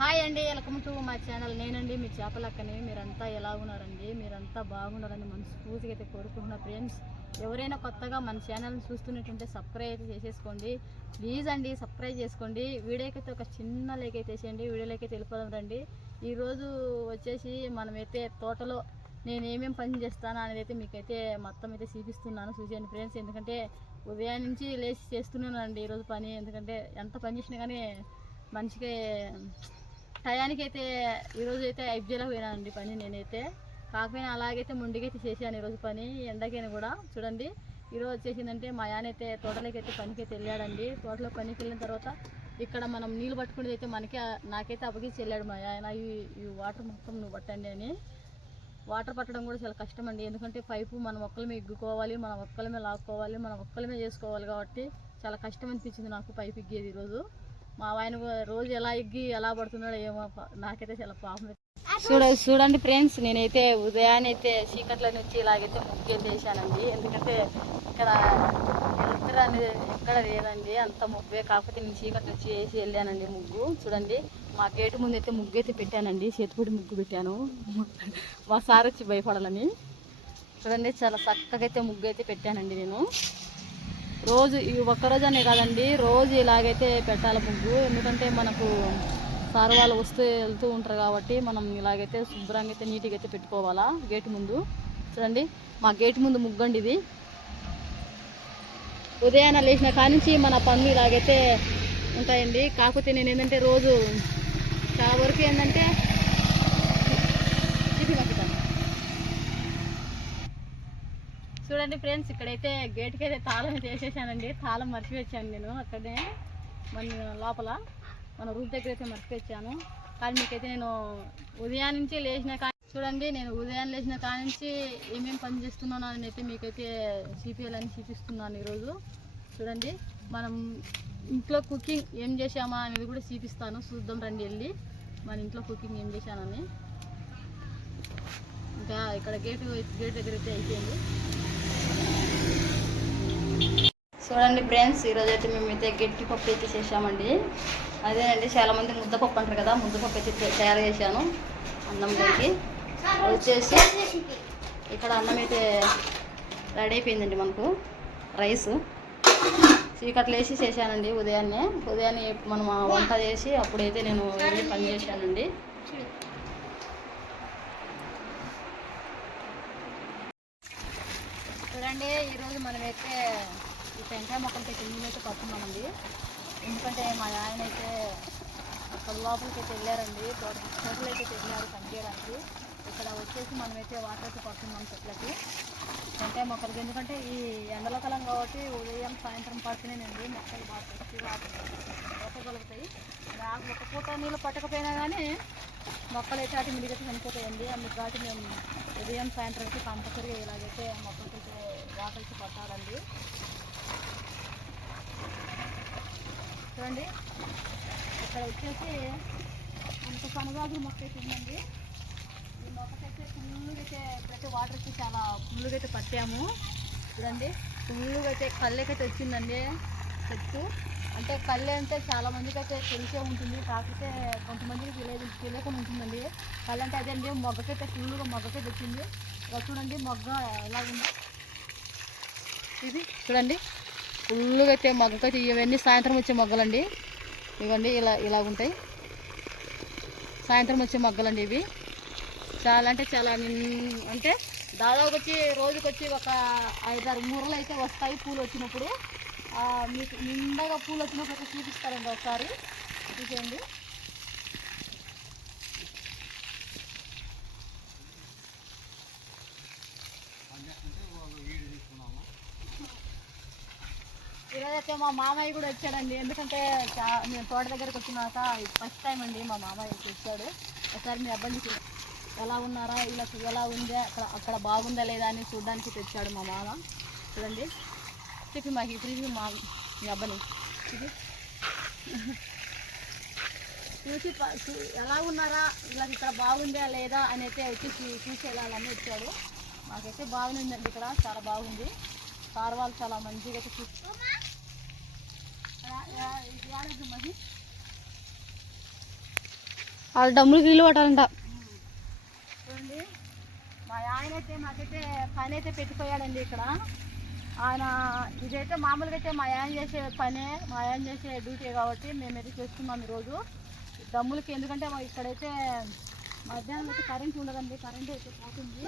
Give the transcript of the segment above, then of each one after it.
Hi అండి, welcome to మా channel. నేనండి మీ చేపలక్కని. మీరంతా ఎలా ఉన్నారండి? మీరంతా బాగున్నారని మనస్ఫూర్తిగా అయితే కోరుకుంటున్నా ఫ్రెండ్స్. ఎవరైనా కొత్తగా మన ఛానల్ని చూస్తున్నట్టుంటే సబ్స్క్రైబ్ అయితే చేసేసుకోండి ప్లీజ్ అండి. సబ్స్క్రైబ్ చేసుకోండి. వీడియోకైతే ఒక చిన్న లైక్ అయితే వేసేయండి. వీడియోలోకి అయితే వెళ్ళిపోదాం రండి. ఈరోజు వచ్చేసి మనమైతే తోటలో నేను ఏమేమి పని చేస్తాను అనేది అయితే మీకైతే మొత్తం అయితే చూపిస్తున్నాను. చూసేయండి ఫ్రెండ్స్. ఎందుకంటే ఉదయం నుంచి లేచి చేస్తున్నానండి ఈరోజు పని. ఎందుకంటే ఎంత పని చేసినా కానీ మనిషికి టయానికి అయితే ఈరోజు అయితే ఐబ్జీలో పోయినానండి పని. నేనైతే కాకపోయినా అలాగైతే ముందుకైతే చేశాను ఈరోజు పని. ఎండకైనా కూడా చూడండి ఈరోజు వచ్చేసిందంటే మా ఆయన అయితే తోటలోకి అయితే పనికి అయితే వెళ్ళాడండి. తోటలో పనికి వెళ్ళిన తర్వాత ఇక్కడ మనం నీళ్ళు పట్టుకునేది అయితే నాకైతే అప్పగించి వెళ్ళాడు మా ఆయన. ఈ వాటర్ మొత్తం నువ్వు పట్టండి అని. వాటర్ పట్టడం కూడా చాలా కష్టం అండి. ఎందుకంటే పైపు మనం ఒక్కలమే ఎగ్గుకోవాలి, మనం ఒక్కలమే లాక్కోవాలి, మనం ఒక్కలమే చేసుకోవాలి. కాబట్టి చాలా కష్టం అనిపించింది నాకు పైపు ఎగ్గేది ఈరోజు. మా ఆయన రోజు ఎలా ఎగ్గి ఎలా పడుతున్నాడో ఏమో, నాకైతే చాలా పాపం. చూడండి ఫ్రెండ్స్, నేనైతే ఉదయాన్నే అయితే చీకట్లో నుంచి ఇలాగైతే ముగ్గు వేసానండి. ఎందుకంటే ఇక్కడ వెళ్తురు అనేది ఎక్కడ లేదండి, అంత ముగ్గే. కాకపోతే నేను చీకట్లో వచ్చి వేసి వెళ్ళానండి ముగ్గు. చూడండి మా గేటు ముందు అయితే ముగ్గు అయితే పెట్టానండి. చేతిపూడి ముగ్గు పెట్టాను మా సార్ వచ్చి భయపడాలని. చూడండి చాలా చక్కగా అయితే ముగ్గు అయితే పెట్టానండి నేను. రోజు ఈ ఒక్కరోజు అనే కాదండి, రోజు ఇలాగైతే పెట్టాలి ముగ్గు. ఎందుకంటే మనకు సార్ వాళ్ళు వస్తూ వెళ్తూ ఉంటారు కాబట్టి మనం ఇలాగైతే శుభ్రంగా అయితే నీట్గా అయితే పెట్టుకోవాలా గేటు ముందు. చూడండి మా గేటు ముందు ముగ్గు అండి ఇది. ఉదయాన్నే లేచిన కానించి మన పనులు ఇలాగైతే ఉంటాయండి. కాకపోతే నేను ఏంటంటే రోజు చాలా వరకు ఏంటంటే చూడండి ఫ్రెండ్స్, ఇక్కడైతే గేట్కి అయితే తాళం వేసేసానండి. తాళం మర్చిపోయాను నేను అక్కడే మన లోపల మన రూమ్ దగ్గర అయితే మర్చిపోయాను. కానీ మీకైతే నేను ఉదయం నుంచి లేచిన చూడండి, నేను ఉదయం లేచిన కానించి ఏమేమి పని చేస్తున్నాను అని అయితే మీకైతే సిపిఎల్ అని చూపిస్తున్నాను ఈరోజు. చూడండి మనం ఇంట్లో కుకింగ్ ఏం చేసామా అనేది కూడా చూపిస్తాను. చూద్దాం రండి వెళ్ళి మన ఇంట్లో కుకింగ్ ఏం చేశానని. ఇంకా ఇక్కడ గేట్ దగ్గర అయితే అయిపోయింది. చూడండి ఫ్రెండ్స్, ఈరోజు అయితే మేమైతే గట్టి పప్పు అయితే చేసామండి. అదేనండి, చాలామంది ముద్దపప్పు అంటారు కదా, ముద్దపప్పు అయితే తయారు చేశాను అన్నంలోకి. వచ్చేసి ఇక్కడ అన్నం అయితే రెడీ అయిపోయిందండి మనకు. రైస్ చీకట్లు వేసి చేశానండి ఉదయాన్నే మనం వంట చేసి అప్పుడైతే నేను వెళ్ళి పని చేశానండి. చూడండి ఈరోజు మనమైతే ఈ టెంకాయ మొక్కలకి అయితే నీళ్ళైతే పడుతున్నామండి. ఎందుకంటే మా ఆయన అయితే అక్కడ లోపలికి అయితే వెళ్ళారండి, తోటలోకి అయితే వెళ్ళారు పని చేయడానికి. ఇక్కడ వచ్చేసి మనమైతే వాటర్ అయితే పడుతున్నాం చెట్లకి, టెంకాయ మొక్కలకి. ఎందుకంటే ఈ ఎండల కాలం కాబట్టి ఉదయం సాయంత్రం పడుతున్నానండి మొక్కలు బాగా ఫ్రెష్గా పట్టగలుగుతాయి. నాకు ఒక పూట నీళ్ళు పట్టకపోయినా కానీ మొక్కలు అయితే అటు మిడిగైతే చనిపోతాయండి. అందుకు కాబట్టి మేము ఉదయం సాయంత్రం అయితే కంపల్సరీగా ఇలాగైతే మొక్కలకైతే వాటర్ అయితే పట్టాలండి. చూడండి ఇక్కడ వచ్చేసి అంత సన్నజాజుల మొక్క అయితే ఉందండి. ఈ మొక్కకైతే ఫుల్గా అయితే ఇప్పుడైతే వాటర్ అయితే చాలా ఫుల్గా అయితే పట్టాము. చూడండి ఫుల్గా అయితే కళ్ళకైతే వచ్చిందండి చెట్టు. అంటే కళ్ళే అంటే చాలా మందికి అయితే తెలిసే ఉంటుంది, కాకపోతే కొంతమందికి తెలియకుండా ఉంటుందండి. కళ్ళు అంటే అదే అండి, మొగ్గకైతే ఫుల్గా మొగ్గకైతే వచ్చింది. ఇలా చూడండి మొగ్గ ఎలాగుంది ఇది. చూడండి ఫుల్గా అయితే మొగ్గకైతే, ఇవన్నీ సాయంత్రం వచ్చే మొగ్గలండి. ఇవన్నీ ఇలాగుంటాయి సాయంత్రం వచ్చే మొగ్గలండి ఇవి. చాలా అంటే చాలా అంటే దాదాపు వచ్చి రోజుకొచ్చి ఒక 5-6 మూరలు అయితే వస్తాయి పూలు వచ్చినప్పుడు. మీకు నిండగా పూలు వచ్చినప్పుడు అయితే చూపిస్తారండి, ఒకసారి చూసేయండి. ఈరోజైతే మా మామయ్య కూడా వచ్చాడండి. ఎందుకంటే నేను తోట దగ్గరకు వచ్చినాక ఫస్ట్ టైం అండి మా మామయ్య వచ్చాడు. ఒకసారి మీ అబ్బాయికి ఎలా ఉన్నారా, ఇలా ఎలా ఉందా, అక్కడ బాగుందా లేదా అని చూడడానికి తెచ్చాడు మా మామ. చూడండి చెప్పి మాకు ఇప్పుడు మీ అబ్బాయిని చూసి ఎలా ఉన్నారా, ఇలా ఇక్కడ బాగుందా లేదా అని అయితే వచ్చి చూసి వెళ్ళాలని వచ్చాడు. మాకైతే బాగుందండి, ఇక్కడ చాలా బాగుంది. సార్ వాళ్ళు చాలా మంచిగా అయితే చూసి ఆ డమ్ములకి నీళ్ళు పట్టాలంట. చూడండి మా ఆయన అయితే మాకైతే పని అయితే పెట్టిపోయాడండి ఇక్కడ. ఆయన ఇదైతే మామూలుగా అయితే మా ఆయన చేసే పనే, మా ఆయన చేసే డ్యూటీ కాబట్టి మేమైతే చేస్తున్నాం ఈరోజు డమ్ములకి. ఎందుకంటే ఇక్కడైతే మధ్యాహ్నం అయితే కరెంట్ ఉండదండి, కరెంట్ అయితే పోతుంది.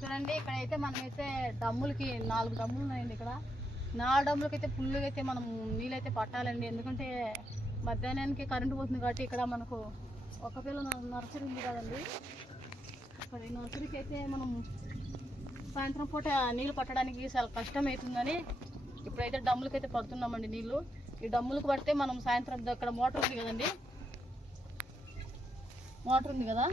చూడండి ఇక్కడైతే మనమైతే డమ్ములకి 4 డమ్ములు ఉన్నాయండి ఇక్కడ. 4 డమ్ములకి అయితే ఫుల్గా అయితే మనం నీళ్ళైతే పట్టాలండి. ఎందుకంటే మధ్యాహ్నానికి కరెంటు పోతుంది కాబట్టి ఇక్కడ మనకు ఒక పిల్ల నర్సరీ ఉంది కదండి. ఇక్కడ ఈ నర్సరీకి అయితే మనం సాయంత్రం పూట నీళ్ళు పట్టడానికి చాలా కష్టం అవుతుందని ఇప్పుడైతే డమ్ములకి అయితే పడుతున్నామండి నీళ్ళు. ఈ డమ్ములకు పడితే మనం సాయంత్రం అక్కడ మోటార్ ఉంది కదండి, మోటార్ ఉంది కదా,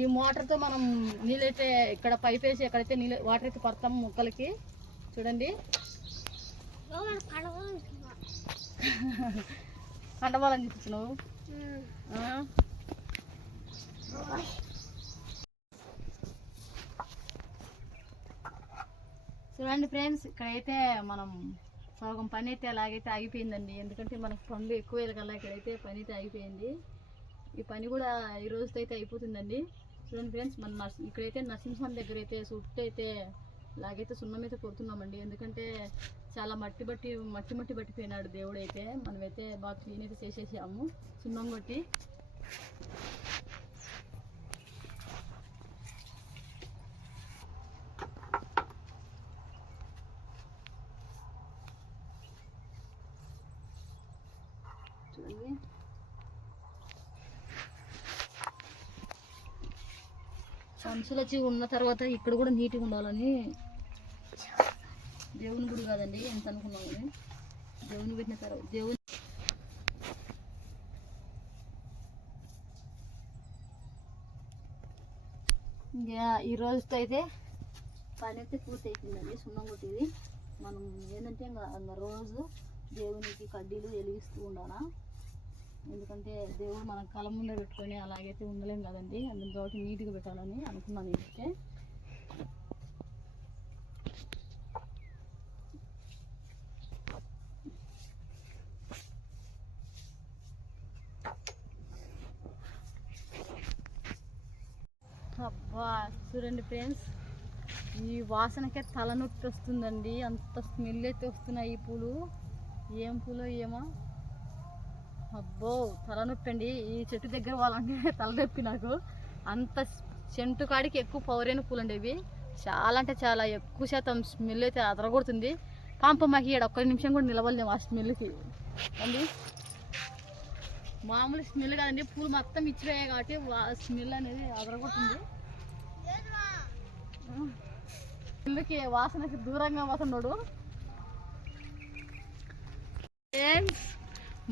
ఈ మోటార్తో మనం నీళ్ళైతే ఇక్కడ పైప్ వేసి ఎక్కడైతే నీళ్ళు వాటర్ అయితే పడతాం మొక్కలకి. చూడండి కండబాలని చూపించినావు. చూడండి ఫ్రెండ్స్ ఇక్కడైతే మనం సగం పని అయితే అలాగైతే ఆగిపోయిందండి. ఎందుకంటే మనకు పనులు ఎక్కువ వెళ్ళగల ఇక్కడైతే పని అయితే ఆగిపోయింది. ఈ పని కూడా ఈ రోజుతో అయితే అయిపోతుందండి. చూడండి ఫ్రెండ్స్ మన ఇక్కడైతే నరసింహస్వామి దగ్గర అయితే చుట్టూ అయితే ఇలాగైతే సున్నం అయితే కొడుతున్నామండి. ఎందుకంటే చాలా మట్టి పట్టిపోయినాడు దేవుడు అయితే. మనమైతే బాగా క్లీన్ అయితే చేసేసాము సున్నం కొట్టి. చూడండి మనుషులు వచ్చి ఉన్న తర్వాత ఇక్కడ కూడా నీట్గా ఉండాలని, దేవుని గుడి కాదండి ఎంత అనుకున్నాం కానీ దేవుని పెట్టిన తర్వాత దేవుని ఇంకా ఈ రోజుతో అయితే పని అయితే పూర్తి అయిపోయిందండి. సున్నం కొట్టేది మనం ఏంటంటే ఇంకా రోజు దేవునికి కడ్డీలు వెలిగిస్తూ ఉండాలా. ఎందుకంటే దేవుడు మనం కళ్ళ ముందే పెట్టుకొని అలాగైతే ఉండలేం కదండి. అందుకు కాబట్టి నీట్గా పెట్టాలని అనుకున్నాను నేనైతే. అబ్బా చూడండి ఫ్రెండ్స్ ఈ వాసనకే తలనొప్పి వస్తుందండి. అంత స్మెల్ అయితే వస్తున్నాయి ఈ పూలు. ఏం పూలో ఏమో, అబ్బో తలనొప్పి అండి. ఈ చెట్టు దగ్గర వాళ్ళంటే తలనొప్పి నాకు. అంత చెంటు కాడికి ఎక్కువ పౌరైన పూలు అండి ఇవి. చాలా అంటే చాలా ఎక్కువ శాతం స్మెల్ అయితే అదరగొడుతుంది. మాకు ఇక్కడ ఒక్క నిమిషం కూడా నిలవలేము ఆ స్మెల్కి అండి. మామూలు స్మెల్ కాదండి, పూలు మొత్తం ఇచ్చిపోయాయి కాబట్టి స్మెల్ అనేది అదరగొడుతుంది. స్మెల్కి వాసనకి దూరంగా పోతున్నాడు.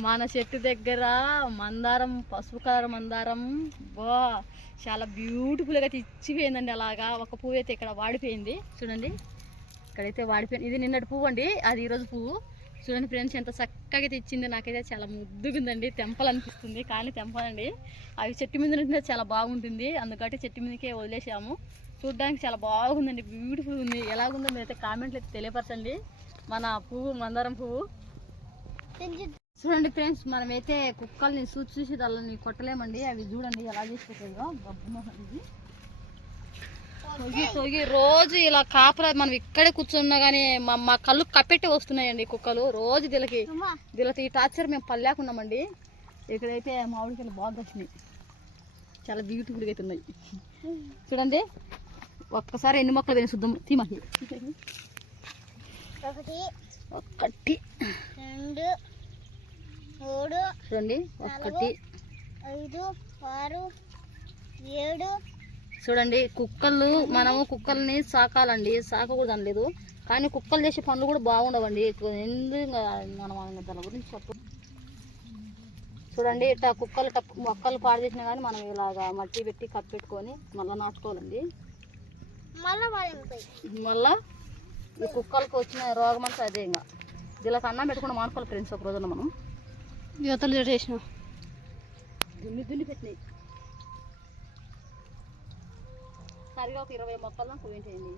మన చెట్టు దగ్గర మందారం, పసుపు కలర్ మందారం బా చాలా బ్యూటిఫుల్గా ఇచ్చిపోయిందండి. అలాగా ఒక పువ్వు అయితే ఇక్కడ వాడిపోయింది. చూడండి ఇక్కడైతే వాడిపోయింది. ఇది నిన్నటి పువ్వు అండి, అది ఈరోజు పువ్వు. చూడండి ఫ్రెండ్స్ ఎంత చక్కగా తెచ్చింది. నాకైతే చాలా ముద్దుగుందండి, తెంపాలనిపిస్తుంది కానీ తెంపాలండి. అవి చెట్టు మీద ఉంటే చాలా బాగుంటుంది, అందుకని చెట్టు మీదకే వదిలేసాము. చూడడానికి చాలా బాగుందండి, బ్యూటిఫుల్ ఉంది. ఎలాగుందో మీరైతే కామెంట్లు అయితే తెలియపరచండి. మన పువ్వు మందారం పువ్వు చూడండి ఫ్రెండ్స్. మనమైతే కుక్కల్ని చూసి దాన్ని కొట్టలేమండి. అవి చూడండి ఎలా చేసిపోతాయో గబ్బు తొగి రోజు ఇలా కాపలా మనం ఇక్కడే కూర్చున్నా కానీ మా కళ్ళు కప్పెట్టి వస్తున్నాయండి కుక్కలు రోజు. దీనికి ఈ టార్చర్ మేము పల్లేకున్నామండి. ఇక్కడైతే మామిడికాయలు బాగా వచ్చినాయి, చాలా బ్యూటిఫుల్గా అయితే ఉన్నాయి. చూడండి ఒక్కసారి ఎన్ని మొక్కలు వేసి చూద్దాం. తీమకి 1 2 3 చూడండి 1 5 6 7 చూడండి. కుక్కలు మనము కుక్కల్ని సాకాలండి, సాకకూడదు అనలేదు కానీ కుక్కలు చేసే పనులు కూడా బాగుండవండి. ఎందుకు మనం దాని గురించి చెప్పు. చూడండి ఇట్లా కుక్కలు మొక్కలు పాడు చేసినా కానీ మనం ఇలాగా మట్టి పెట్టి కప్పెట్టుకొని మళ్ళీ నాటుకోవాలండి. మళ్ళా ఈ కుక్కలకు వచ్చిన రోగం అంతా అదే. ఇంకా దీనికి అన్నం పెట్టుకుని మానుకోవాలి ఫ్రెండ్స్. ఒక రోజున మనం యువతలు చేసినాం, దున్ని పెట్టినాయి. సరిగా ఒక 20 మొక్కలు నాకు వేయండి,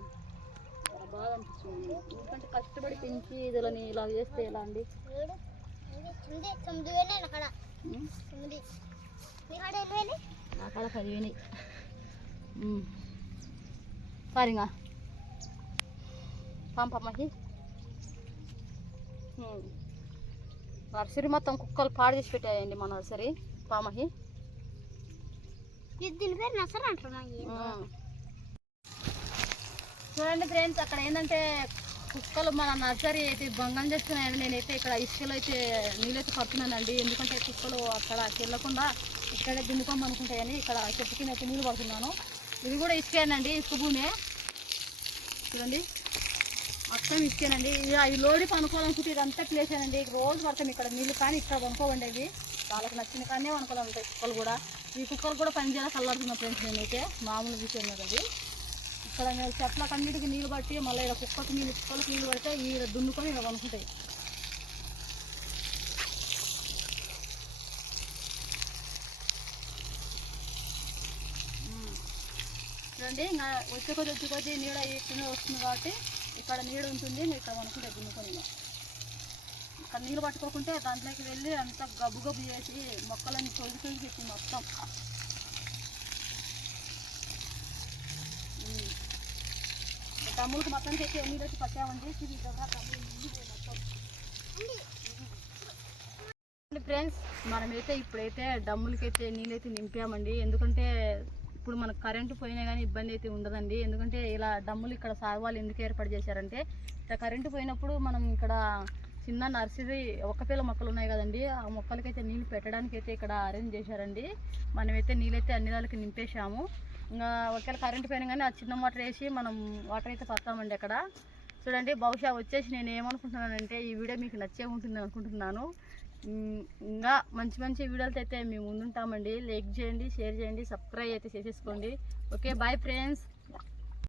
బాగా అనిపిస్తుంది. ఎందుకంటే కష్టపడి పెంచి ఇదిని ఇలా చేస్తే ఎలా అండి? నా కాడ 10,000 సారీగా పంపమ్మకి. నర్సరీ మొత్తం కుక్కలు పాడు చేసి పెట్టాయండి మా నర్సరీ పామకి. చూడండి ఫ్రెండ్స్, అక్కడ ఏంటంటే కుక్కలు మన నర్సరీ అయితే భంగం చేస్తున్నాయండి. నేనైతే ఇక్కడ ఇసుకలో అయితే నీళ్ళైతే పడుతున్నానండి. ఎందుకంటే కుక్కలు అక్కడ వెళ్ళకుండా ఇక్కడే దున్నుకోమనుకుంటాయని ఇక్కడ చెట్టు కింద అయితే నీళ్ళు పడుతున్నాను. ఇది కూడా ఇసుకేనండి, ఇసుక భూమి చూడండి, మొత్తం ఇసుకేనండి. ఈ లోడి పనుకోవాలనుకుంటే ఇదంతా ప్లేస్ అండి. రోజు పడతాం ఇక్కడ నీళ్ళు, కానీ ఇక్కడ పనుకోవండి. అవి వాళ్ళకి నచ్చిన కానీ పనుకోవాలి ఉంటాయి కుక్కలు కూడా. ఈ కుక్కలు కూడా పని చేయాలి కల్లాడుతున్న ఫ్రెండ్స్. నేనైతే మామూలు విషయం అది. ఇక్కడ చెట్లకు అన్నిటికీ నీళ్ళు పట్టి మళ్ళీ ఇలా కుక్కలకి నీళ్ళు పడితే ఈ దున్నుకొని ఇలా పనుకుంటాయి. చూడండి, వచ్చే కొద్ది నీడ ఇక్కడ వస్తుంది కాబట్టి ఇక్కడ నీడ ఉంటుంది. ఇక్కడ పనుకుంటాయి దున్నుకొని. ఇక్కడ నీళ్ళు పట్టుకోకుంటే దాంట్లోకి వెళ్ళి అంతా గబ్బు గబ్బు చేసి మొక్కలన్నీ తొలిగి పెట్టి మొత్తం తమ్ముడికి మొత్తానికి అయితే నీళ్ళు వచ్చి పట్టామండి. ఫ్రెండ్స్, మనమైతే ఇప్పుడైతే డమ్ములకైతే నీళ్ళైతే నింపామండి. ఎందుకంటే ఇప్పుడు మనకు కరెంటు పోయినా కానీ ఇబ్బంది అయితే ఉండదండి. ఎందుకంటే ఇలా డమ్ములు ఇక్కడ సాగువాళ్ళు ఎందుకు ఏర్పాటు చేశారంటే, ఇక్కడ కరెంటు పోయినప్పుడు మనం ఇక్కడ చిన్న నర్సరీ ఒక్కపిల్ల మొక్కలు ఉన్నాయి కదండి, ఆ మొక్కలకైతే నీళ్ళు పెట్టడానికి అయితే ఇక్కడ అరేంజ్ చేశారండి. మనమైతే నీళ్ళైతే అన్ని దానికి నింపేశాము. ఇంకా ఒకవేళ కరెంటు పోయినా కానీ ఆ చిన్న మోటార్ వేసి మనం వాటర్ అయితే పడతామండి అక్కడ. చూడండి, బహుశా వచ్చేసి నేను ఏమనుకుంటున్నానంటే ఈ వీడియో మీకు నచ్చే ఉంటుంది అనుకుంటున్నాను. ఇంకా మంచి వీడియోలతో అయితే మేము ముందుంటామండి. లైక్ చేయండి, షేర్ చేయండి, సబ్స్క్రైబ్ అయితే చేసేసుకోండి. Okay, bye friends.